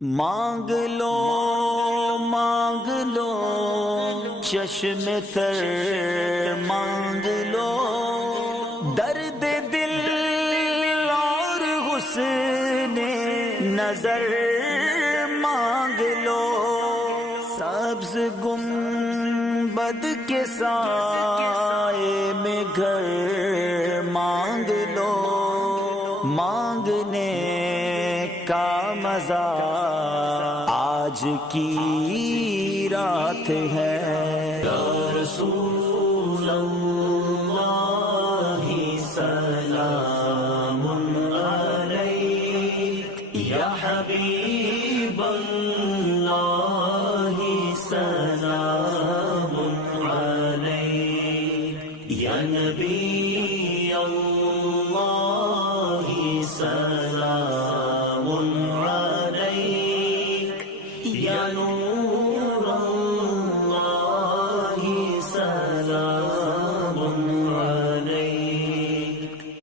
مانگ لو چشم تر مانگ لو، درد دل اور حسن نظر مانگ لو، سبز گنبد کے سائے میں گھر مانگ لو، مانگنے کا مزہ آج کی رات ہے۔ یا رسول اللہ سلام علیک، یا حبیب اللہ سلام علیک، یا نبی اللہ سلام علیک، یا نور